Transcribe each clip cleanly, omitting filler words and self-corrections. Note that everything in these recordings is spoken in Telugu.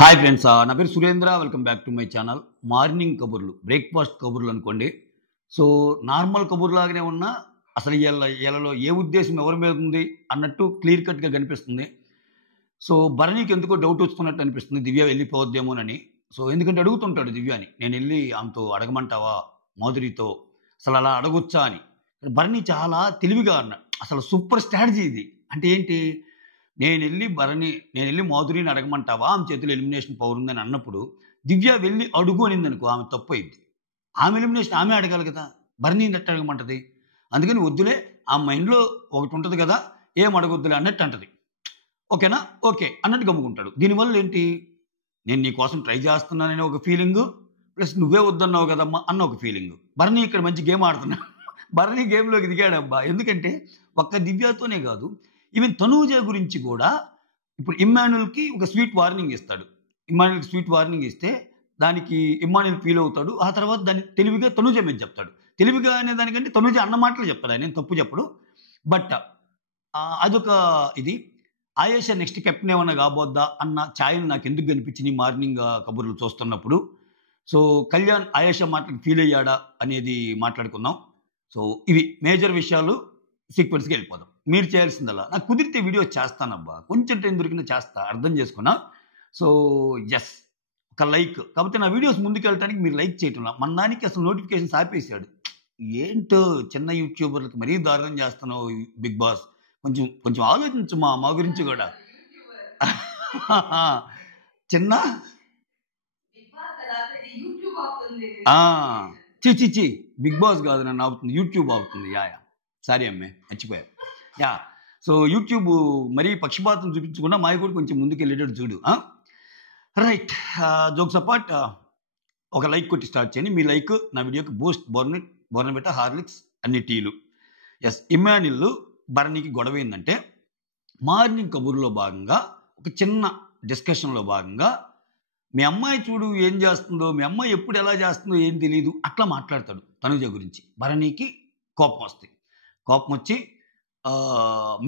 హాయ్ ఫ్రెండ్స్, నా పేరు Surendra. Welcome back to my channel. Morning కబుర్లు, బ్రేక్ఫాస్ట్ కబుర్లు అనుకోండి. సో నార్మల్ కబుర్లాగానే ఉన్నా అసలు వీళ్ళలో ఏ ఉద్దేశం ఎవరి మీద ఉంది అన్నట్టు క్లియర్ కట్గా కనిపిస్తుంది. సో భరణికి ఎందుకో డౌట్ వస్తున్నట్టు అనిపిస్తుంది, దివ్య వెళ్ళిపోవద్దేమోనని. సో ఎందుకంటే అడుగుతుంటాడు దివ్యాని, నేను వెళ్ళి ఆమెతో అడగమంటావా, మాధురితో అసలు అలా అడగొచ్చా అని. భరణి చాలా తెలివిగా అన్నాడు, అసలు సూపర్ స్ట్రాటజీ ఇది. అంటే ఏంటి, నేను వెళ్ళి మాధురిని అడగమంటావా, ఆమె చేతిలో ఎలిమినేషన్ పవర్ ఉందని అన్నప్పుడు దివ్య వెళ్ళి అడుగు అనింది అనుకో, ఆమె తప్పు అయింది. ఆమె ఎలిమినేషన్ ఆమె అడగాలి కదా, భరణిని ఎట్ట అడగమంటది. అందుకని వద్దులే, ఆ మైండ్లో ఒకటి ఉంటుంది కదా, ఏం అడగొద్దులే అన్నట్టు అంటది. ఓకేనా, ఓకే అన్నట్టు గమ్ముకుంటాడు. దీనివల్ల ఏంటి, నేను నీ కోసం ట్రై చేస్తున్నానని ఒక ఫీలింగు, ప్లస్ నువ్వే వద్దన్నావు కదమ్మా అన్న ఒక ఫీలింగు. భరణి ఇక్కడ మంచి గేమ్ ఆడుతున్నా. భరణి గేమ్లోకి దిగాడబ్బా. ఎందుకంటే ఒక్క దివ్యతోనే కాదు, ఈవెన్ తనూజ గురించి కూడా ఇప్పుడు ఇమ్మాన్యుల్కి ఒక స్వీట్ వార్నింగ్ ఇస్తాడు. ఇమ్మాన్యుల్కి స్వీట్ వార్నింగ్ ఇస్తే దానికి ఇమ్మాన్యుల్ ఫీల్ అవుతాడు. ఆ తర్వాత దాన్ని తెలివిగా తనూజ మీద చెప్తాడు. తెలివిగా అనే దానికంటే తనూజ అన్న మాటలు చెప్తాడు, ఆయన తప్పు చెప్పడు. బట్ అదొక ఇది. ఆయేషా నెక్స్ట్ కెప్టెన్ ఏమన్నా కాబోద్దా అన్న ఛాయలు నాకు ఎందుకు కనిపించింది మార్నింగ్ కబుర్లు చూస్తున్నప్పుడు. సో కళ్యాణ్ ఆయేషా మాటలకు ఫీల్ అయ్యాడా అనేది మాట్లాడుకుందాం. సో ఇవి మేజర్ విషయాలు, సీక్వెన్స్కి వెళ్ళిపోదాం. మీరు చేయాల్సిందల్లా, నాకు కుదిరితే వీడియో చేస్తానబ్బా, కొంచెం టైం దొరికినా చేస్తా, అర్థం చేసుకున్నా. సో ఎస్, ఒక లైక్. కాకపోతే నా వీడియోస్ ముందుకు వెళ్ళడానికి మీరు లైక్ చేయటంలా, మన దానికి అసలు నోటిఫికేషన్స్ ఆపేసాడు. ఏంటో చిన్న యూట్యూబర్లకు మరీ దారుణం చేస్తున్నావు బిగ్ బాస్, కొంచెం కొంచెం ఆలోచించు మా గురించి కూడా. చిన్న చి బిగ్ బాస్ కాదు, నన్ను ఆపుతుంది, యూట్యూబ్ ఆపుతుంది. యా సారీ అమ్మే, మర్చిపోయా. యా, సో యూట్యూబ్ మరీ పక్షపాతం చూపించకుండా మాయ కూడా కొంచెం ముందుకు వెళ్ళేటట్టు చూడు. రైట్, జోక్స్ అపార్ట్, ఒక లైక్ కొట్టి స్టార్ట్ చేయండి. మీ లైక్ నా వీడియోకి బూస్ట్. బోర్నవిటా, హార్లిక్స్, అన్ని టీలు. ఎస్, ఇమ్మాన్యుల్ భరణికి గొడవ ఏంటంటే, మార్నింగ్ కబుర్లో భాగంగా ఒక చిన్న డిస్కషన్లో భాగంగా మీ అమ్మాయి చూడు ఏం చేస్తుందో, మీ అమ్మాయి ఎప్పుడు ఎలా చేస్తుందో ఏం తెలియదు అట్లా మాట్లాడతాడు తనుజ గురించి. భరణికి కోపం వస్తుంది. కోపం వచ్చి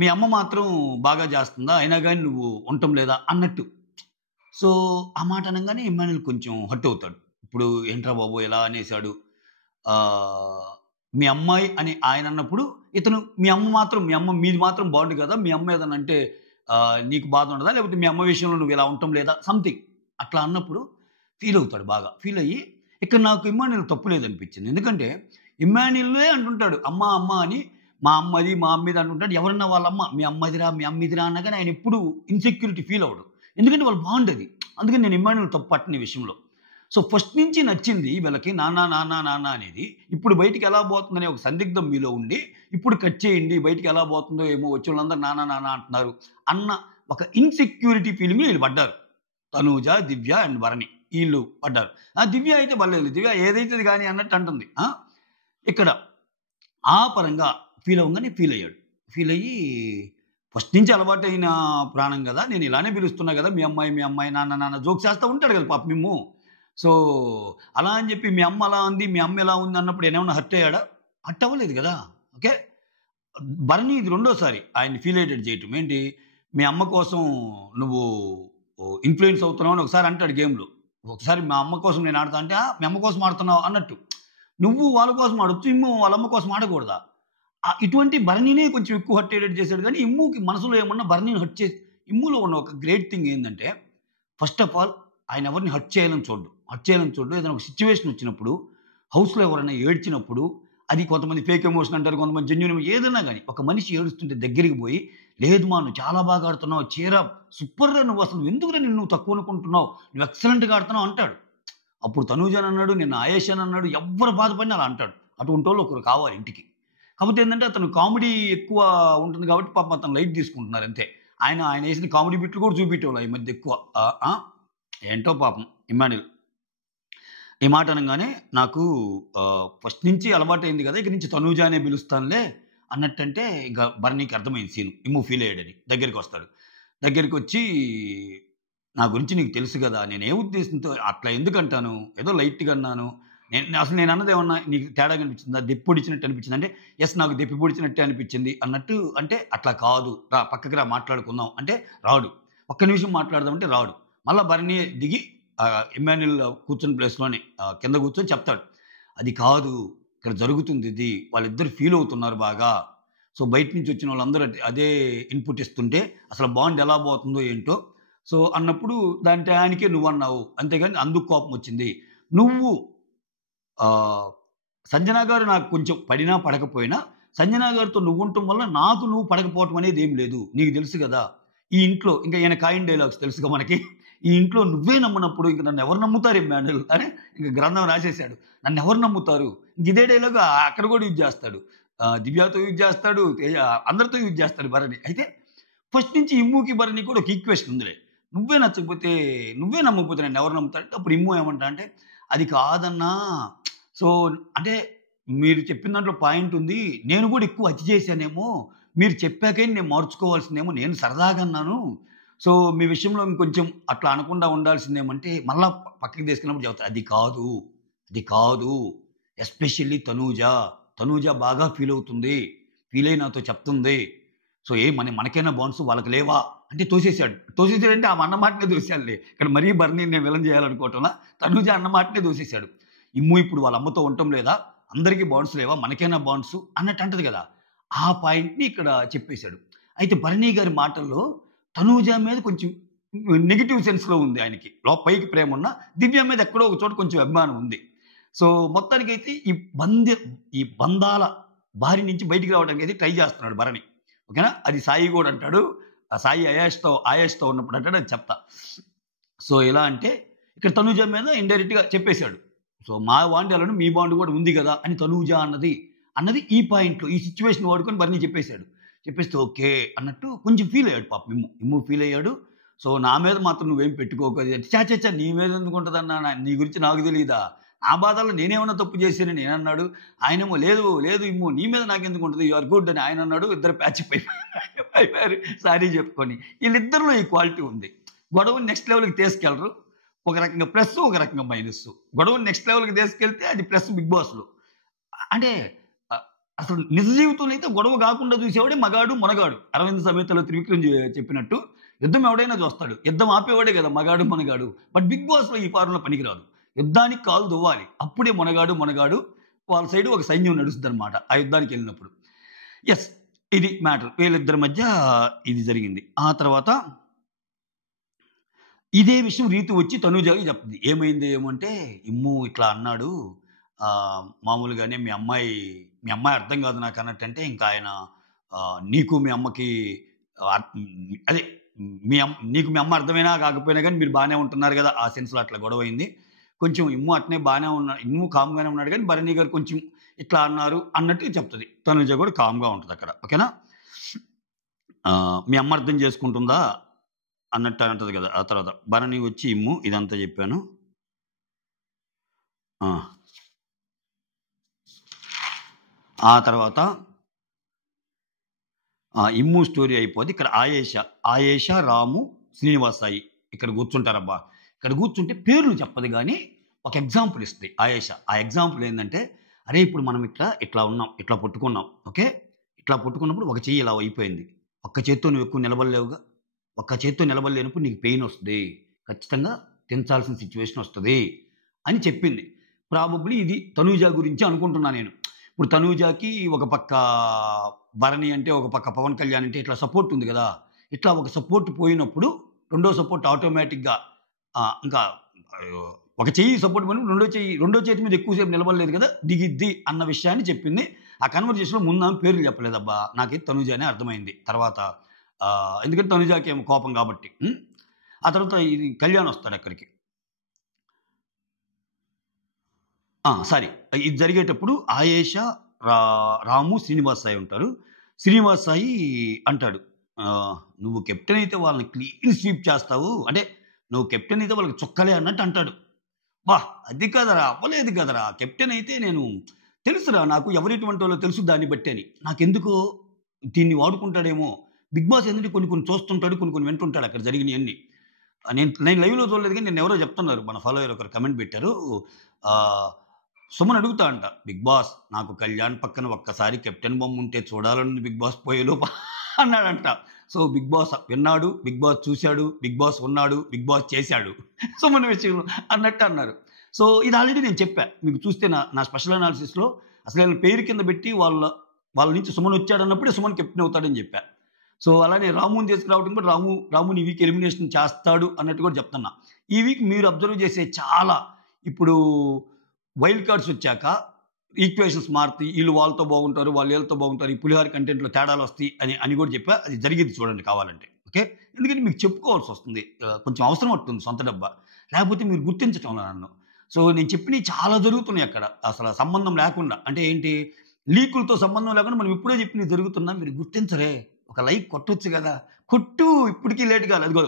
మీ అమ్మ మాత్రం బాగా చేస్తుందా, అయినా కానీ నువ్వు ఉండటం లేదా అన్నట్టు. సో ఆ మాట అనగానే ఇమ్మాన్యుల్ కొంచెం హర్ట్ అవుతాడు. ఇప్పుడు ఏంట్రా బాబు ఎలా అనేసాడు, మీ అమ్మాయి అని ఆయన అన్నప్పుడు ఇతను మీ అమ్మ మీది మాత్రం బాగుండు కదా, మీ అమ్మ ఏదన్నా అంటే నీకు బాధ ఉండదా, లేకపోతే మీ అమ్మ విషయంలో నువ్వు ఇలా ఉండటం లేదా సంథింగ్ అట్లా అన్నప్పుడు ఫీల్ అవుతాడు. బాగా ఫీల్ అయ్యి, ఇక్కడ నాకు ఇమ్మాన్యుల్ తప్పు లేదనిపించింది. ఎందుకంటే ఇమ్మాన్యుల్లే అంటుంటాడు అమ్మ అమ్మ అని, మా అమ్మది మా అమ్మది అంటుంటాడు. ఎవరన్నా వాళ్ళమ్మ మీ అమ్మిదిరా అన్నగానే ఆయన ఎప్పుడు ఇన్సెక్యూరిటీ ఫీల్ అవ్వడు, ఎందుకంటే వాళ్ళు బాగుండేది. అందుకని నేను ఇమ్మాన్యుల్ తప్పు పట్టిన విషయంలో. సో ఫస్ట్ నుంచి నచ్చింది వీళ్ళకి నాన్న అనేది. ఇప్పుడు బయటికి ఎలా పోతుందనే ఒక సందిగ్ధం మీలో ఉండి, ఇప్పుడు కట్ చేయండి బయటికి ఎలా పోతుందో ఏమో, వచ్చే వాళ్ళందరూ నాన్న అంటున్నారు అన్న ఒక ఇన్సెక్యూరిటీ ఫీలింగ్లో వీళ్ళు పడ్డారు. తనూజ, దివ్య అండ్ భరణి వీళ్ళు పడ్డారు. దివ్య అయితే పర్లేదు, దివ్య ఏదైతే కానీ అన్నట్టు అంటుంది. ఇక్కడ ఆ పరంగా ఫీల్ అవ్వగానే ఫీల్ అయ్యాడు. ఫీల్ అయ్యి ఫస్ట్ నుంచి అలవాటైన ప్రాణం కదా, నేను ఇలానే పిలుస్తున్నా కదా, మీ అమ్మాయి నాన్న జోక్స్ చేస్తూ ఉంటాడు కదా పాప మేము. సో అలా అని చెప్పి మీ అమ్మ అలా ఉంది, మీ అమ్మ ఎలా ఉంది అన్నప్పుడు ఏమైనా హర్ట్ అయ్యాడా? హర్ట్ అవ్వలేదు కదా. ఓకే, భరణి ఇది రెండోసారి ఆయన ఫీల్ అయ్యేటట్టు చేయటం. ఏంటి, మీ అమ్మ కోసం నువ్వు ఇన్ఫ్లుయెన్స్ అవుతున్నావు అని ఒకసారి అంటాడు గేమ్లో. ఒకసారి మా అమ్మ కోసం నేను ఆడతా అంటే, మీ అమ్మ కోసం ఆడుతున్నావు అన్నట్టు. నువ్వు వాళ్ళ కోసం ఆడొచ్చు, ఇమ్ము వాళ్ళ అమ్మ కోసం ఆడకూడదా? ఇటువంటి భరణినే కొంచెం ఎక్కువ హర్ట్ అయ్యేటట్టు చేశాడు. కానీ ఇమ్ముకి మనసులో ఏమన్నా భరణిని హర్ట్ చేసి, ఇమ్ములో ఉన్న ఒక గ్రేట్ థింగ్ ఏంటంటే, ఫస్ట్ ఆఫ్ ఆల్ ఆయన ఎవరిని హర్ట్ చేయాలని చూడు. ఏదైనా ఒక సిచ్యువేషన్ వచ్చినప్పుడు, హౌస్లో ఎవరైనా ఏడ్చినప్పుడు, అది కొంతమంది ఫేక్ ఎమోషన్ అంటారు, కొంతమంది జెన్యూన్, ఏదైనా కానీ ఒక మనిషి ఏడుస్తుంటే దగ్గరికి పోయి, లేదు మా నువ్వు చాలా బాగా ఆడుతున్నావు, చీరా సూపర్గా, నువ్వు అసలు ఎందుకు నువ్వు తక్కువ అనుకుంటున్నావు, నువ్వు ఎక్సలెంట్గా ఆడుతున్నావు అంటాడు. అప్పుడు తనూజన్ అన్నాడు, నిన్న ఆయేషాన్ అన్నాడు, ఎవ్వరు బాధపడినా అలా అంటాడు. అటువంటి వాళ్ళు ఒకరు కావాలి ఇంటికి. కాకపోతే ఏంటంటే అతను కామెడీ ఎక్కువ ఉంటుంది కాబట్టి పాపం అతను లైట్ తీసుకుంటున్నారు అంతే. ఆయన వేసిన కామెడీ బిట్లు కూడా చూపించేవాళ్ళు ఈ మధ్య ఎక్కువ. ఏంటో పాపం ఇమ్మాన్యుల్ ఈ మాట అనగానే నాకు ఫస్ట్ నుంచి అలవాటైంది కదా, ఇక నుంచి తనూజ అనే పిలుస్తానులే అన్నట్టంటే ఇంకా భరణికి అర్థమైంది సీను. ఇమ్ము ఫీల్ అయ్యాడని దగ్గరికి వస్తాడు. దగ్గరికి వచ్చి, నా గురించి నీకు తెలుసు కదా, నేను ఏ ఉద్దేశంతో అట్లా ఎందుకు అంటాను, ఏదో లైట్గా అన్నాను, నేను అన్నది ఏమన్నా నీకు తేడా అనిపించిందా, దెప్పి పొడిచినట్టు అనిపించింది అంటే, ఎస్ నాకు దెప్పి పొడిచినట్టే అనిపించింది అన్నట్టు. అంటే అట్లా కాదు, రా పక్కకి రా మాట్లాడుకుందాం అంటే రాడు. ఒక్క నిమిషం మాట్లాడదామంటే రాడు. మళ్ళీ భరణి దిగి ఇమ్మాన్యుల్ కూర్చున్న ప్లేస్లోనే కింద కూర్చొని చెప్తాడు, అది కాదు ఇక్కడ జరుగుతుంది ఇది, వాళ్ళిద్దరు ఫీల్ అవుతున్నారు బాగా. సో బయట నుంచి వచ్చిన వాళ్ళందరూ అదే ఇన్పుట్ ఇస్తుంటే అసలు బాండ్ ఎలా పోతుందో ఏంటో. సో అన్నప్పుడు దాని టయానికే నువ్వు అన్నావు, అంతేగాని అందుకు కోపం వచ్చింది. నువ్వు సంజనా గారు నాకు కొంచెం పడినా పడకపోయినా సంజనా గారితో నువ్వు ఉండటం వల్ల నాకు నువ్వు పడకపోవటం అనేది ఏం లేదు. నీకు తెలుసు కదా ఈ ఇంట్లో, ఇంకా ఈయన కాయిన్ డైలాగ్స్ తెలుసుగా మనకి, ఈ ఇంట్లో నువ్వే నమ్మనప్పుడు ఇంక నన్ను ఎవరు నమ్ముతారు ఇమ్మాన్యుల్ అని ఇంకా గ్రంథం రాసేసాడు. నన్ను ఎవరు నమ్ముతారు? ఇంక ఇదే డైలాగ్ అక్కడ కూడా యూజ్ చేస్తాడు, దివ్యాతో యూజ్ చేస్తాడు, అందరితో యూజ్ చేస్తాడు భరణి. అయితే ఫస్ట్ నుంచి ఇమ్ముకి భరణి కూడా ఒక ఈక్వేషన్ ఉందిలే, నువ్వే నచ్చకపోతే నువ్వే నమ్మకపోతే నన్ను ఎవరు నమ్ముతారంటే అప్పుడు ఇమ్ము ఏమంటా అంటే, అది కాదన్నా, సో అంటే మీరు చెప్పిన దాంట్లో పాయింట్ ఉంది, నేను కూడా ఎక్కువ అతి చేశానేమో, మీరు చెప్పాకే నేను మార్చుకోవాల్సిందేమో, నేను సరదాగా అన్నాను, సో మీ విషయంలో ఇంకొంచెం అట్లా అనకుండా ఉండాల్సిందేమంటే మళ్ళా పక్కకి తీసుకున్నప్పుడు చెబుతారు, అది కాదు అది కాదు, ఎస్పెషల్లీ తనూజ బాగా ఫీల్ అవుతుంది, ఫీల్ అయి నాతో చెప్తుంది. సో మనకైనా బాండ్స్ వాళ్ళకి లేవా అంటే తోసేసాడంటే ఆ అన్నమాటనే దోసేయాలి. ఇక్కడ మరీ భరణి నేను విలన్ చేయాలనుకోవటంలా తనూజ అన్నమాటనే దోసేశాడు. ఇమ్ము ఇప్పుడు వాళ్ళ అమ్మతో ఉండటం లేదా, అందరికీ బాండ్స్ లేవా, మనకైనా బాండ్స్ అన్నట్టు అంటది కదా, ఆ పాయింట్ని ఇక్కడ చెప్పేశాడు. అయితే భరణి గారి మాటల్లో తనూజ మీద కొంచెం నెగిటివ్ సెన్స్లో ఉంది ఆయనకి, పైకి ప్రేమ ఉన్న, దివ్య మీద ఎక్కడో ఒక చోట కొంచెం అభిమానం ఉంది. సో మొత్తానికైతే ఈ బంధాల బారి నుంచి బయటికి రావడానికి అయితే ట్రై చేస్తున్నాడు భరణి, ఓకేనా. అది సాయి కూడా అంటాడు, ఆ సాయి ఆయాష్తో ఉన్నప్పుడు అంటాడు, అది చెప్తా. సో ఎలా అంటే ఇక్కడ తనూజ మీద ఇండైరెక్ట్గా చెప్పేశాడు, సో మా బాండ్ మీ బాండ్ కూడా ఉంది కదా అని తనూజ అన్నది ఈ పాయింట్లో ఈ సిచ్యువేషన్ వాడుకొని భరణి చెప్పేస్తే ఓకే అన్నట్టు కొంచెం ఫీల్ అయ్యాడు పాపం ఇమ్ము ఫీల్ అయ్యాడు. సో నా మీద మాత్రం నువ్వేం పెట్టుకోకది అంటే, చాచా నీ మీద ఎందుకు ఉంటుందన్నా, నీ గురించి నాకు తెలియదా, నా బాధల్లో నేనేమన్నా తప్పు చేశానని నేను అన్నాడు. ఆయనేమో లేదు ఇమ్ము నీ మీద నాకెందుకు ఉంటుంది, యు ఆర్ గుడ్ అని ఆయన అన్నాడు. ఇద్దరు ప్యాచప్ అయిపోయారు సారీ చెప్పుకొని. వీళ్ళిద్దరిలో ఈ క్వాలిటీ ఉంది, గొడవని నెక్స్ట్ లెవెల్కి తీసుకెళ్ళరు, ఒక రకంగా ప్లస్ ఒక రకంగా మైనస్. గొడవని నెక్స్ట్ లెవెల్కి తీసుకెళ్తే అది ప్లస్ బిగ్ బాస్లో. అంటే అసలు నిజ జీవితంలో అయితే గొడవ కాకుండా చూసేవాడే మగాడు మనగాడు. అరవింద్ సమేతలో త్రివిక్రమ్ చెప్పినట్టు యుద్ధం ఎవడైనా చూస్తాడు, యుద్ధం ఆపేవాడే కదా మగాడు మనగాడు. బట్ బిగ్ బాస్లో ఈ ఫార్ములా పనికిరాదు, యుద్ధానికి కాలు దువ్వాలి, అప్పుడే మనగాడు వాళ్ళ సైడ్ ఒక సైన్యం నడుస్తుంది అనమాట ఆ యుద్ధానికి వెళ్ళినప్పుడు. ఎస్, ఇది మ్యాటర్, వీళ్ళిద్దరి మధ్య ఇది జరిగింది. ఆ తర్వాత ఇదే విషయం రీతు వచ్చి తనూజకి చెప్తుంది, ఏమంటే ఇమ్ము ఇట్లా అన్నాడు, మామూలుగానే మీ అమ్మాయి అర్థం కాదు నాకు అన్నట్టు అంటే, ఇంకా ఆయన నీకు మీ అమ్మకి అదే నీకు మీ అమ్మ అర్థమైనా కాకపోయినా కానీ మీరు బాగానే ఉంటున్నారు కదా, ఆ సెన్స్లో అట్లా గొడవ అయింది. కొంచెం ఇమ్ము అట్నే బాగానే ఇమ్ము కామ్గానే ఉన్నాడు, కానీ భరణి గారు కొంచెం ఇట్లా అన్నారు అన్నట్టు చెప్తుంది. తనుజ కూడా కామ్గా ఉంటుంది అక్కడ, ఓకేనా. మీ అమ్మ అర్థం చేసుకుంటుందా అన్నట్టు అంటది కదా. ఆ తర్వాత భరణి వచ్చి ఇమ్ము ఇదంతా చెప్పాను. ఆ తర్వాత ఇమ్ము స్టోరీ అయిపోతే ఇక్కడ ఆయేష రాము శ్రీనివాసాయి ఇక్కడ కూర్చుంటారబ్బా. ఇక్కడ కూర్చుంటే పేర్లు చెప్పదు కానీ ఒక ఎగ్జాంపుల్ ఇస్తుంది ఆయేష. ఆ ఎగ్జాంపుల్ ఏంటంటే, అరే ఇప్పుడు మనం ఇట్లా ఉన్నాం, ఇట్లా పట్టుకున్నాం, ఓకే, ఇట్లా పట్టుకున్నప్పుడు ఒక చెయ్యి ఇలా అయిపోయింది, ఒక్క చేత్తో నువ్వు ఎక్కువ నిలబడలేవుగా, ఒక్క చేత్తో నిలబడలేనప్పుడు నీకు పెయిన్ వస్తుంది, ఖచ్చితంగా తెంచాల్సిన సిచ్యువేషన్ వస్తుంది అని చెప్పింది. ప్రాబబ్లీ ఇది తనూజ గురించి అనుకుంటున్నా నేను. ఇప్పుడు తనూజకి ఒక పక్క భరణి అంటే, ఒక పక్క పవన్ కళ్యాణ్ అంటే ఇట్లా సపోర్ట్ ఉంది కదా, ఇట్లా ఒక సపోర్ట్ పోయినప్పుడు రెండో సపోర్ట్ ఆటోమేటిక్గా ఇంకా ఒక చెయ్యి సపోర్ట్ పోయినప్పుడు రెండో చేతి మీద ఎక్కువసేపు నిలబడలేదు కదా, దిగిద్ది అన్న విషయాన్ని చెప్పింది. ఆ కన్వర్జేషన్లో ముందు ఆమె పేర్లు చెప్పలేదబ్బా, నాకైతే తనూజ అనే అర్థమైంది తర్వాత, ఎందుకంటే తనూజకి ఏమో కోపం కాబట్టి. ఆ తర్వాత ఇది కళ్యాణ్ వస్తాడు అక్కడికి. సారీ, ఇది జరిగేటప్పుడు ఆయేష రాము శ్రీనివాసాయి ఉంటారు. శ్రీనివాసాయి అంటాడు, నువ్వు కెప్టెన్ అయితే వాళ్ళని క్లీన్ స్వీప్ చేస్తావు, అంటే నువ్వు కెప్టెన్ అయితే వాళ్ళకి చొక్కలే అన్నట్టు అంటాడు. వా అది కదరా, అవ్వలేదు కదరా, కెప్టెన్ అయితే నేను తెలుసురా, నాకు ఎవరెటువంటి వాళ్ళో తెలుసు, దాన్ని బట్టి అని. నాకెందుకో దీన్ని వాడుకుంటాడేమో బిగ్ బాస్, ఎందుకంటే కొన్ని చూస్తుంటాడు, కొన్ని వింటుంటాడు అక్కడ జరిగినవన్నీ. నేను లైవ్లో చూడలేదు కానీ నేను ఎవరో చెప్తున్నారు, మన ఫాలోయర్ ఒకరు కమెంట్ పెట్టారు, సుమన్ అడుగుతా అంట, బిగ్ బాస్ నాకు కళ్యాణ్ పక్కన ఒక్కసారి కెప్టెన్ బొమ్మ ఉంటే చూడాలని బిగ్ బాస్ పోయేలోపు అన్నాడంట. సో బిగ్ బాస్ విన్నాడు, బిగ్ బాస్ చూశాడు, బిగ్ బాస్ ఉన్నాడు, బిగ్ బాస్ చేశాడు సుమన్ విషయంలో అన్నట్టు అన్నారు. సో ఇది ఆల్రెడీ నేను చెప్పా మీకు చూస్తే నా స్పెషల్ అనాలిసిస్లో అసలు ఆయన పేరు కింద పెట్టి వాళ్ళ నుంచి సుమన్ వచ్చాడు అన్నప్పుడే సుమన్ కెప్టెన్ అవుతాడని చెప్పా. సో అలానే రాముని తీసుకురావడం కూడా రాముని ఈ వీక్ ఎలిమినేషన్ చేస్తాడు అన్నట్టు కూడా చెప్తున్నా. ఈ వీక్ మీరు అబ్జర్వ్ చేసే చాలా ఇప్పుడు వైల్డ్ కార్డ్స్ వచ్చాక ఈక్వేషన్స్ మారుతాయి, వీళ్ళు వాళ్ళతో బాగుంటారు, వాళ్ళు వీళ్ళతో బాగుంటారు, ఈ పులిహార కంటెంట్లో తేడాలు వస్తాయి అని కూడా చెప్పా. అది జరిగింది చూడండి కావాలంటే. ఓకే, ఎందుకంటే మీకు చెప్పుకోవాల్సి వస్తుంది, కొంచెం అవసరం అవుతుంది సొంత డబ్బా, లేకపోతే మీరు గుర్తించటంలో నన్ను. సో నేను చెప్పినవి చాలా జరుగుతున్నాయి అక్కడ అసలు సంబంధం లేకుండా. అంటే ఏంటి, లీకులతో సంబంధం లేకుండా మనం ఇప్పుడే చెప్పినవి జరుగుతున్నా మీరు గుర్తించరే. ఒక లైక్ కొట్టొచ్చు కదా, కొట్టు, ఇప్పటికీ లేట్ కాదు. అదిగో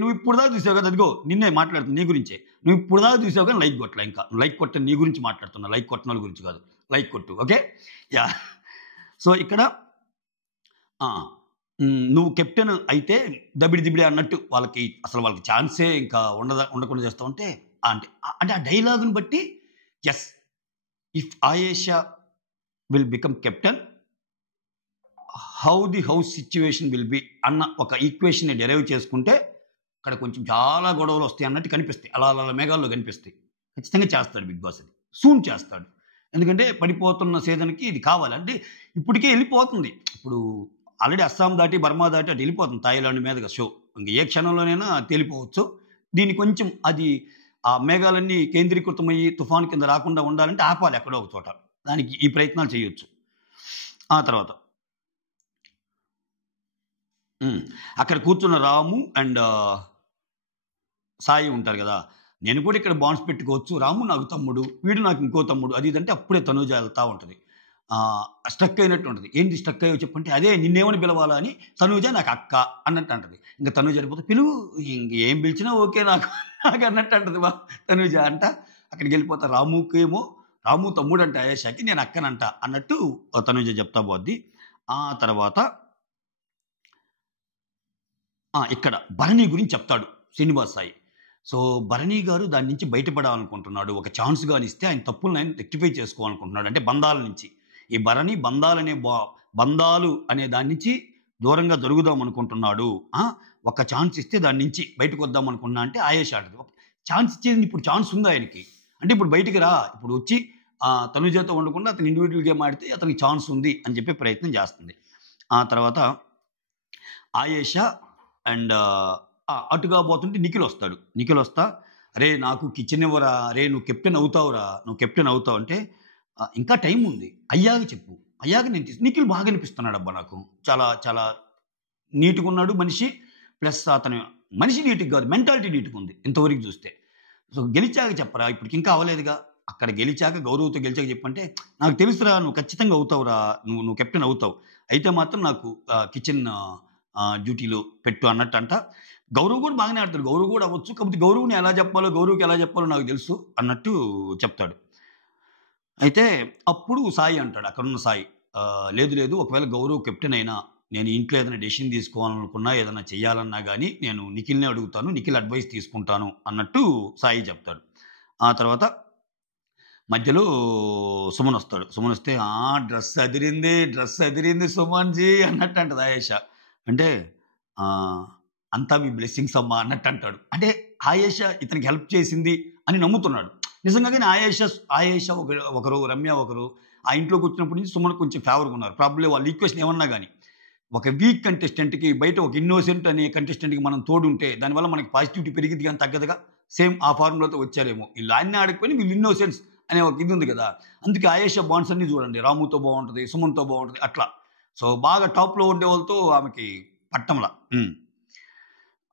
నువ్వు ఇప్పుడు దాకా చూసావు కదా, అదిగో నిన్నే మాట్లాడుతున్నా నీ గురించే, నువ్వు ఇప్పుడు దాకా చూసావు కానీ లైక్ కొట్టలే, ఇంకా లైక్ కొట్ట నీ గురించి మాట్లాడుతున్నా, లైక్ కొట్టిన వాళ్ళ గురించి కాదు, లైక్ కొట్టు. Okay, yeah. సో ఇక్కడ నువ్వు కెప్టెన్ అయితే దబిడి అన్నట్టు వాళ్ళకి ఛాన్సే ఇంకా ఉండకుండా చేస్తావు అంటే అంటే ఆ డైలాగుని బట్టి yes, if Ayesha will become captain, how the house situation will be అన్న ఒక ఈక్వేషన్ని డెరైవ్ చేసుకుంటే అక్కడ కొంచెం చాలా గొడవలు వస్తాయి అన్నట్టు కనిపిస్తాయి, అలా మేఘాల్లో కనిపిస్తాయి. ఖచ్చితంగా చేస్తాడు బిగ్ బాస్, అది సూన్ చేస్తాడు. ఎందుకంటే పడిపోతున్న సీజన్కి ఇది కావాలి. అంటే ఇప్పటికే వెళ్ళిపోతుంది, ఇప్పుడు ఆల్రెడీ అస్సాం దాటి బర్మా దాటి అటు వెళ్ళిపోతుంది థాయిలాండ్ మీదుగా షో, ఇంక ఏ క్షణంలోనైనా తేలిపోవచ్చు. దీన్ని కొంచెం అది ఆ మేఘాలన్నీ కేంద్రీకృతమయ్యి తుఫాను కింద రాకుండా ఉండాలంటే ఆపాలి ఎక్కడో ఒక చోట, దానికి ఈ ప్రయత్నాలు చేయొచ్చు. ఆ తర్వాత అక్కడ కూర్చున్న రాము అండ్ సాయి ఉంటారు కదా, నేను కూడా ఇక్కడ బాండ్స్ పెట్టుకోవచ్చు, రాము నాకు తమ్ముడు, వీడు నాకు ఇంకో తమ్ముడు, అది ఇదంటే అప్పుడే తనూజ వెళ్తూ ఉంటుంది, స్ట్రక్ అయినట్టు ఉంటుంది. ఏంటి స్ట్రక్ అయ్యో చెప్పంటే, అదే నిన్నేమని పిలవాలా అని తనూజ నాకు అక్క అన్నట్టు అంటది. ఇంకా తనూజ వెళ్ళిపోతే పిలువు, ఇంకేం పిలిచినా ఓకే నాకు అన్నట్టు అంటది తనూజ అంట. అక్కడికి వెళ్ళిపోతా రాముకేమో రాము తమ్ముడు అంటే ఆయేషాకి నేను అక్కనంట అన్నట్టు తనూజ చెప్తా పోద్ది. ఆ తర్వాత ఇక్కడ భరణి గురించి చెప్తాడు శ్రీనివాస్ సాయి. సో భరణి గారు దాని నుంచి బయటపడాలనుకుంటున్నాడు, ఒక ఛాన్స్ కానీ ఇస్తే ఆయన తప్పులను ఆయన రెక్టిఫై చేసుకోవాలనుకుంటున్నాడు. అంటే బంధాల నుంచి ఈ భరణి బంధాలు అనే దాని నుంచి దూరంగా జరుగుదాం అనుకుంటున్నాడు. ఒక ఛాన్స్ ఇస్తే దాని నుంచి బయటకు వద్దాం అనుకున్నా అంటే ఆయేష ఆడదు. ఛాన్స్ ఇచ్చేది ఇప్పుడు ఛాన్స్ ఉంది ఆయనకి, అంటే ఇప్పుడు బయటికి రా, ఇప్పుడు వచ్చి తనుజతో ఉండకుండా అతను ఇండివిజువల్ గేమ్ ఆడితే అతనికి ఛాన్స్ ఉంది అని చెప్పే ప్రయత్నం చేస్తుంది. ఆ తర్వాత ఆయేష అండ్ అటుగా పోతుంటే నిఖిల్ వస్తాడు. నిఖిల్ వస్తా, అరే నాకు కిచెన్ ఇవ్వరా, అరే నువ్వు కెప్టెన్ అవుతావు అంటే ఇంకా టైం ఉంది, అయ్యాక చెప్పు, అయ్యాక నేను నిఖిల్ బాగా అనిపిస్తున్నాడు అబ్బా నాకు, చాలా చాలా నీట్గా ఉన్నాడు మనిషి, ప్లస్ అతను మనిషి నీట్గా కాదు, మెంటాలిటీ నీట్గా ఉంది ఇంతవరకు చూస్తే. సో గెలిచాక చెప్పరా, ఇప్పటికి ఇంకా అవ్వలేదుగా, అక్కడ గెలిచాక గౌరవతో గెలిచాక చెప్పంటే నాకు తెలుసురా నువ్వు ఖచ్చితంగా అవుతావురా, నువ్వు కెప్టెన్ అవుతావు, అయితే మాత్రం నాకు కిచెన్ డ్యూటీలో పెట్టు అన్నట్టు అంట. గౌరవ్ కూడా బాగానే ఆడతాడు, గౌరవ్ కూడా అవ్వచ్చు, కాకపోతే గౌరవ్కి ఎలా చెప్పాలో నాకు తెలుసు అన్నట్టు చెప్తాడు. అయితే అప్పుడు సాయి అంటాడు, అక్కడున్న సాయి, లేదు ఒకవేళ గౌరవ్ కెప్టెన్ అయినా నేను ఇంట్లో ఏదైనా డెసిషన్ తీసుకోవాలనుకున్నా ఏదైనా చేయాలన్నా కానీ నేను నిఖిల్ని అడుగుతాను, నిఖిల్ అడ్వైస్ తీసుకుంటాను అన్నట్టు సాయి చెప్తాడు. ఆ తర్వాత మధ్యలో సుమన్ వస్తాడు. సుమన్ వస్తే డ్రెస్ అదిరింది సుమన్ జీ అన్నట్టు అంటది ఆయేష. అంటే అంతా మీ బ్లెస్సింగ్స్ అమ్మా అన్నట్టు అంటాడు. అంటే ఆయేష ఇతనికి హెల్ప్ చేసింది అని నమ్ముతున్నాడు. నిజంగానే ఆయేష ఒకరు, రమ్య ఒకరు ఆ ఇంట్లోకి వచ్చినప్పటి నుంచి సుమన్ కొంచెం ఫేవర్గా ఉన్నారు. ప్రాబ్లమ్ వాళ్ళ ఈక్వేషన్ ఏమన్నా కానీ ఒక వీక్ కంటెస్టెంట్కి బయట ఒక ఇన్నోసెంట్ అనే కంటెస్టెంట్కి మనం తోడుంటే దానివల్ల మనకి పాజిటివిటీ పెరిగింది కానీ తగ్గదుగా. సేమ్ ఆ ఫార్ములాతో వచ్చారేమో, వీళ్ళు అన్నీ ఆడకపోయి వీళ్ళు ఇన్నోసెన్స్ అనే ఒక ఇది ఉంది కదా. అందుకే ఆయేష బాండ్స్ అన్ని చూడండి, రాముతో బాగుంటుంది, సుమన్తో బాగుంటుంది, అట్లా. సో బాగా టాప్లో ఉండే వాళ్ళతో ఆమెకి పట్టంలా.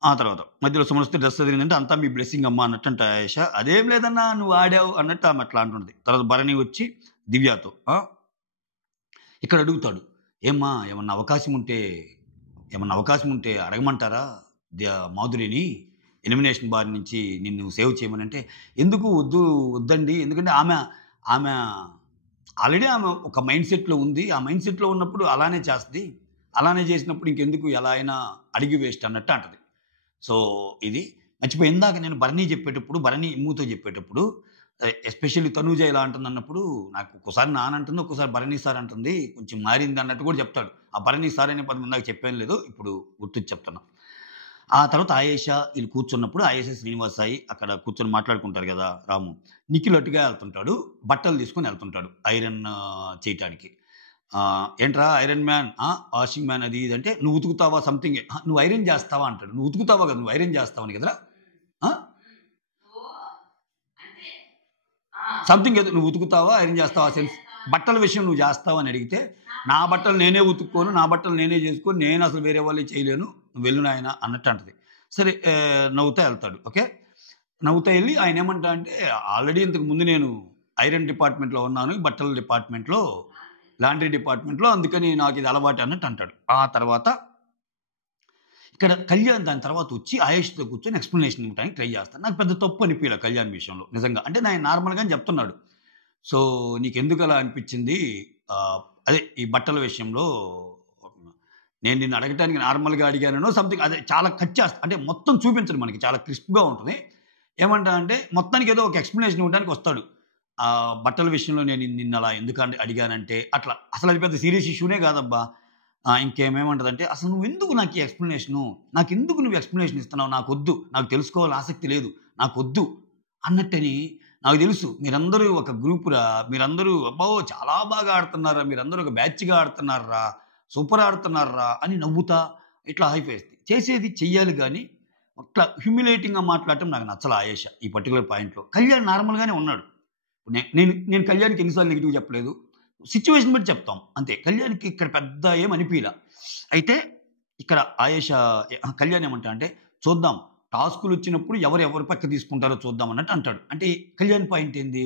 ఆ తర్వాత మధ్యలో సుమన్ వస్తే డ్రెస్ అదిరిందంటే అంతా మీ బ్లెస్సింగ్ అమ్మా అన్నట్టు అంటే ఆయేష అదేం లేదన్నా నువ్వు ఆడావు అన్నట్టు ఆమె అట్లా అంటుంది. తర్వాత భరణి వచ్చి దివ్యతో ఇక్కడ అడుగుతాడు, ఏమ్మా ఏమన్నా అవకాశం ఉంటే అడగమంటారా మాధురిని ఎలిమినేషన్ బారి నుంచి నిన్ను సేవ్ చేయమని. అంటే ఎందుకు వద్దండి, ఎందుకంటే ఆమె ఆల్రెడీ ఆమె ఒక మైండ్ సెట్లో ఉంది, ఆ మైండ్ సెట్లో ఉన్నప్పుడు అలానే చేస్తుంది, అలానే చేసినప్పుడు ఇంకెందుకు ఎలా అయినా అడిగి వేస్ట్ అన్నట్టు అంటది. సో ఇది మర్చిపోయి ఇందాక నేను భరణి ఇమ్ముతో చెప్పేటప్పుడు ఎస్పెషల్లీ తనూజ ఇలా అంటుందన్నప్పుడు నాకు ఒక్కోసారి నాన్న అంటుంది, ఒక్కోసారి భరణి సార్ అంటుంది. కొంచెం మారింది అన్నట్టు కూడా చెప్తాడు. ఆ భరణి సార్ అనే పదం ఇందాక చెప్పాను లేదు, ఇప్పుడు గుర్తొచ్చి చెప్తున్నా. ఆ తర్వాత ఆయేషా వీళ్ళు కూర్చున్నప్పుడు ఆయేషా, శ్రీనివాస్ సాయి అక్కడ కూర్చొని మాట్లాడుకుంటారు కదా రాము. నిఖిల్ అటుగా వెళ్తుంటాడు, బట్టలు తీసుకొని వెళ్తుంటాడు ఐరన్ చేయటానికి. ఏంట్రా ఐరన్ మ్యాన్, వాషింగ్ మ్యాన్ అది ఇది అంటే, నువ్వు ఉతుకుతావా సంథింగ్, నువ్వు ఐరన్ చేస్తావా అంటాడు. నువ్వు ఉతుకుతావా కదా, నువ్వు ఐరన్ చేస్తావని కదరా సంథింగ్ ఏదో, నువ్వు ఉతుకుతావా ఐరన్ చేస్తావా సెన్స్, బట్టల విషయం నువ్వు చేస్తావా అని అడిగితే, నా బట్టలు నేనే ఉతుక్కోను, నా బట్టలు నేనే చేసుకొని, నేను అసలు వేరే వాళ్ళు చేయలేను, నువ్వు వెళ్ళు నాయన అన్నట్టు అంటది. సరే నవ్వుతా వెళ్తాడు. ఓకే, నవ్వుతా వెళ్ళి ఆయన ఏమంటా అంటే, ఆల్రెడీ ఇంతకు ముందు నేను ఐరన్ డిపార్ట్మెంట్లో ఉన్నాను, బట్టల డిపార్ట్మెంట్లో, లాండ్రీ డిపార్ట్మెంట్లో, అందుకని నాకు ఇది అలవాటు అన్నట్టు అంటాడు. ఆ తర్వాత ఇక్కడ కళ్యాణ్ దాని తర్వాత వచ్చి ఆయేష్తో కూర్చొని ఎక్స్ప్లెనేషన్ ఇవ్వడానికి ట్రై చేస్తాను. నాకు పెద్ద తప్పు అనిపించలే కళ్యాణ్ విషయంలో నిజంగా. అంటే నేను నార్మల్గానే చెప్తున్నాడు. సో నీకెందుకు అలా అనిపించింది, అదే ఈ బట్టల విషయంలో నేను నిన్ను అడగటానికి నార్మల్గా అడిగానో సంథింగ్, అదే చాలా కట్ చేస్తా, అంటే మొత్తం చూపించడు మనకి, చాలా క్రిస్ప్గా ఉంటుంది. ఏమంటా అంటే మొత్తానికి ఏదో ఒక ఎక్స్ప్లెనేషన్ ఇవ్వడానికి వస్తాడు. బట్టల విషయంలో నేను నిన్ను అలా ఎందుకు అడిగానంటే అట్లా, అసలు అది పెద్ద సీరియస్ ఇష్యూనే కాదబ్బా. ఇంకేమేమంటదంటే, అసలు నువ్వెందుకు నాకు ఈ ఎక్స్ప్లెనేషను, నాకెందుకు నువ్వు ఎక్స్ప్లెనేషన్ ఇస్తున్నావు, నాకొద్దు, నాకు తెలుసుకోవాలని ఆసక్తి లేదు, నాకొద్దు అన్నట్టని. నాకు తెలుసు మీరందరూ ఒక గ్రూపురా, మీరందరూ అబ్బో చాలా బాగా ఆడుతున్నారా, మీరందరూ ఒక బ్యాచ్గా ఆడుతున్నారా, సూపర్ ఆడుతున్నారా అని నవ్వుతా ఇట్లా హైఫేస్తే చేసేది చెయ్యాలి. కానీ అట్లా హ్యూమిలేటింగ్గా మాట్లాడటం నాకు నచ్చల ఆయేష ఈ పర్టికులర్ పాయింట్లో. కళ్యాణ్ నార్మల్గానే ఉన్నాడు. నేను కళ్యాణ్కి ఎన్నిసార్లు నెగిటివ్ చెప్పలేదు, సిచ్యువేషన్ బట్టి చెప్తాం అంతే. కళ్యాణ్కి ఇక్కడ పెద్ద ఏం అనిపించలా. అయితే ఇక్కడ ఆయేష కళ్యాణ్ ఏమంటా అంటే, చూద్దాం టాస్కులు వచ్చినప్పుడు ఎవరి పక్క తీసుకుంటారో చూద్దాం అన్నట్టు అంటాడు. అంటే కళ్యాణ్ పాయింట్ ఏంది,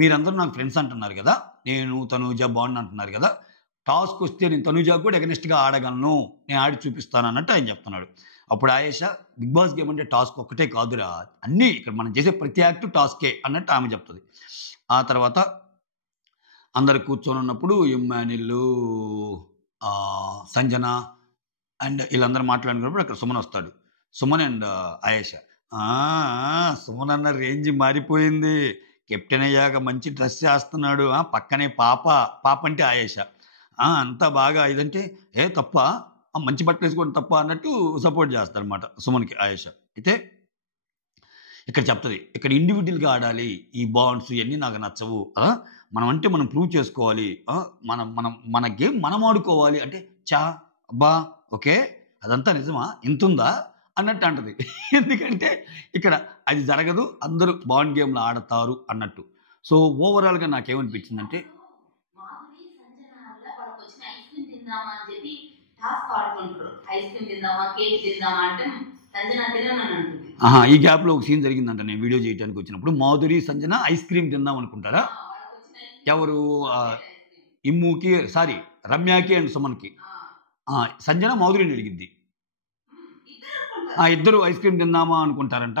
మీరందరూ నాకు ఫ్రెండ్స్ అంటున్నారు కదా, నేను తనూజ బాండ్ అంటున్నారు కదా, టాస్క్ వస్తే నేను తనూజాకు కూడా ఎగనెస్ట్గా ఆడగలను, నేను ఆడి చూపిస్తాను అన్నట్టు ఆయన చెప్తున్నాడు. అప్పుడు ఆయేష, బిగ్ బాస్ గేమ్ అంటే టాస్క్ ఒక్కటే కాదురా, అన్నీ ఇక్కడ మనం చేసే ప్రతి యాక్ట్ టాస్కే అన్నట్టు ఆమె చెప్తుంది. ఆ తర్వాత అందరు కూర్చొని ఉన్నప్పుడు ఇమ్మాన్యుల్, సంజన అండ్ వీళ్ళందరూ మాట్లాడుకున్నప్పుడు అక్కడ సుమన్ వస్తాడు. సుమన్ అండ్ ఆయేష, సుమన్ అన్న రేంజ్ మారిపోయింది, కెప్టెన్ అయ్యాక మంచి డ్రెస్ చేస్తున్నాడు, పక్కనే పాప అంటే ఆయేష, అంతా బాగా ఇదంటే, తప్ప మంచి బట్టలు వేసుకోవడం తప్ప అన్నట్టు సపోర్ట్ చేస్తారు అనమాట సుమన్కి ఆయేష. అయితే ఇక్కడ చెప్తుంది, ఇక్కడ ఇండివిజువల్గా ఆడాలి, ఈ బాండ్స్ ఇవన్నీ నాకు నచ్చవు, మనం అంటే మనం ప్రూవ్ చేసుకోవాలి, మన గేమ్ మనం ఆడుకోవాలి అంటే, అబ్బా ఓకే అదంతా నిజమా, ఇంతుందా అన్నట్టు అంటది. ఎందుకంటే ఇక్కడ అది జరగదు, అందరూ బాండ్ గేమ్లో ఆడతారు అన్నట్టు. సో ఓవరాల్గా నాకేమనిపించిందంటే, ఈ గ్యాప్లో ఒక సీన్ జరిగిందంట. నేను వీడియో చేయడానికి వచ్చినప్పుడు మాధురి సంజన ఐస్ క్రీమ్ తిందాం అనుకుంటారా, ఎవరు ఇమ్ముకి సారీ రమ్యకి అండ్ సుమన్కి, సంజన మాధురిని అడిగింది, ఇద్దరు ఐస్ క్రీమ్ తిందామా అనుకుంటారంట.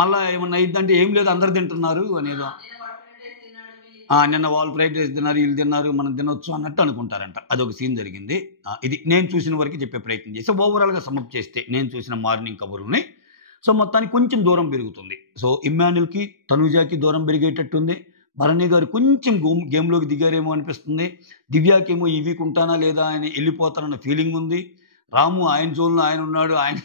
మళ్ళా ఏమన్నా అయిందంటే, ఏం లేదు అందరు తింటున్నారు అనేదో, నిన్న వాళ్ళు ఫ్రైడ్ రైస్ తిన్నారు, వీళ్ళు తిన్నారు, మనం తినొచ్చు అన్నట్టు అనుకుంటారంట. అదొక సీన్ జరిగింది. ఇది నేను చూసిన వరకు చెప్పే ప్రయత్నం చేస్తే, ఓవరాల్గా సమ్అప్ చేస్తే నేను చూసిన మార్నింగ్ కబుర్ని, సో మొత్తానికి కొంచెం దూరం పెరుగుతుంది. సో ఇమ్మాన్యుల్కి తనూజాకి దూరం పెరిగేటట్టుంది. భరణి గారు కొంచెం గేమ్లోకి దిగారేమో అనిపిస్తుంది. దివ్యాకేమో ఈ వీక్ ఉంటానా లేదా అని వెళ్ళిపోతానన్న ఫీలింగ్ ఉంది. రాము ఆయన జోన్లో ఆయన ఉన్నాడు, ఆయన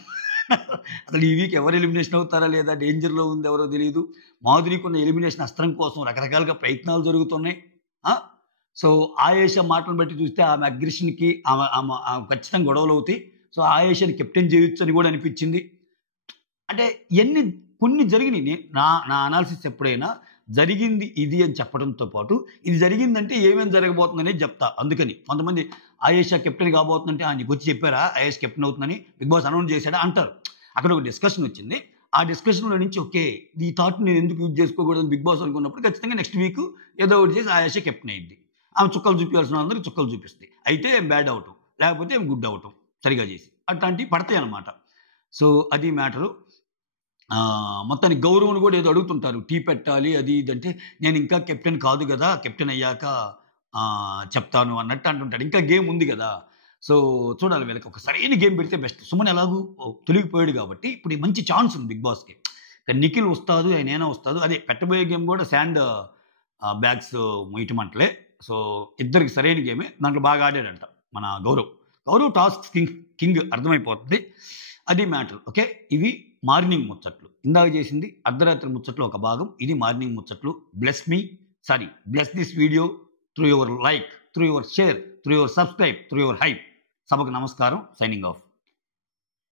అసలు ఈ వీక్ ఎవరు ఎలిమినేషన్ అవుతారా లేదా డేంజర్లో ఉంది ఎవరో తెలియదు. మాధురికి ఉన్న ఎలిమినేషన్ అస్త్రం కోసం రకరకాలుగా ప్రయత్నాలు జరుగుతున్నాయి. సో ఆయేష మాటలను బట్టి చూస్తే ఆమె అగ్రెషన్కి ఆమె ఖచ్చితంగా గొడవలు అవుతాయి. సో ఆయేషని కెప్టెన్ చేయొచ్చు అని కూడా అనిపించింది. అంటే కొన్ని జరిగినాయి. నా అనాలిసిస్ ఎప్పుడైనా జరిగింది ఇది అని చెప్పడంతో పాటు, ఇది జరిగిందంటే ఏమేమి జరగబోతుందనేది చెప్తా. అందుకని కొంతమంది ఆయేష కెప్టెన్ కాబోతుందంటే నీకు వచ్చి చెప్పారా ఆయేష కెప్టెన్ అవుతుందని, బిగ్ బాస్ అనౌన్స్ చేశాడా అంటారు. అక్కడ ఒక డిస్కషన్ వచ్చింది. ఆ డిస్కషన్లో నుంచి ఓకే ఈ థాట్ నేను ఎందుకు యూజ్ చేసుకోకూడదు బిగ్ బాస్ అనుకున్నప్పుడు, ఖచ్చితంగా నెక్స్ట్ వీక్ ఏదో ఒకటి చేసి ఆయేష కెప్టెన్ అయ్యింది. ఆమె చుక్కలు చూపించాల్సిన అందరికి చుక్కలు చూపిస్తాయి. అయితే ఏం బ్యాడ్ అవటం, లేకపోతే ఏం గుడ్ అవటం సరిగా చేసి అట్లాంటివి పడతాయి అన్నమాట. సో అది మ్యాటరు. మొత్తానికి గౌరవం కూడా ఏదో అడుగుతుంటారు, టీ పెట్టాలి అది ఇది అంటే, నేను ఇంకా కెప్టెన్ కాదు కదా, కెప్టెన్ అయ్యాక చెప్తాను అన్నట్టు అంటుంటాడు. ఇంకా గేమ్ ఉంది కదా. సో చూడాలి, వీళ్ళకి ఒక సరైన గేమ్ పెడితే బెస్ట్. సుమన్ ఎలాగూ తొలగిపోయాడు కాబట్టి ఇప్పుడు మంచి ఛాన్స్ ఉంది బిగ్ బాస్కి. ఇక నిఖిల్ వస్తాదు, ఆయనేనా వస్తాదు. అదే పెట్టబోయే గేమ్ కూడా శాండ్ బ్యాగ్స్ మొయ్యటమంటలే. సో ఇద్దరికి సరైన గేమే. దాంట్లో బాగా ఆడాడంట మన గౌరవ్ టాస్క్ కింగ్ అర్థమైపోతుంది. అది మ్యాటర్. ఓకే, ఇవి మార్నింగ్ ముచ్చట్లు. ఇందాక చేసింది అర్ధరాత్రి ముచ్చట్లు ఒక భాగం. ఇది మార్నింగ్ ముచ్చట్లు. Bless this video through your like, through your share, through your subscribe, through your hype. సభకు నమస్కారం. Signing off.